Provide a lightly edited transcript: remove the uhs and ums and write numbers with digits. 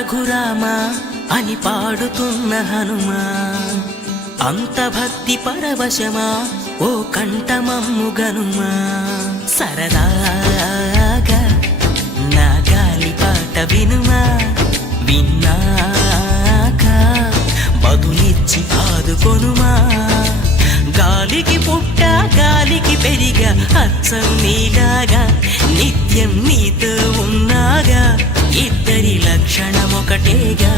రఘురామా అని పాడుతున్న హనుమా, అంత భక్తి పరవశమా ఓ కంఠమమ్ము గనుమా. సరదాగా నా గాలి పాట వినుమా, విన్నాక బదులిచ్చి ఆదుకొనుమా. గాలికి పుట్ట గాలికి పెరిగా అచ్చం నీలాగా, నిత్యం నీతో ఉన్నాగా, ఇద్దరి లక్షణమొకటేగా.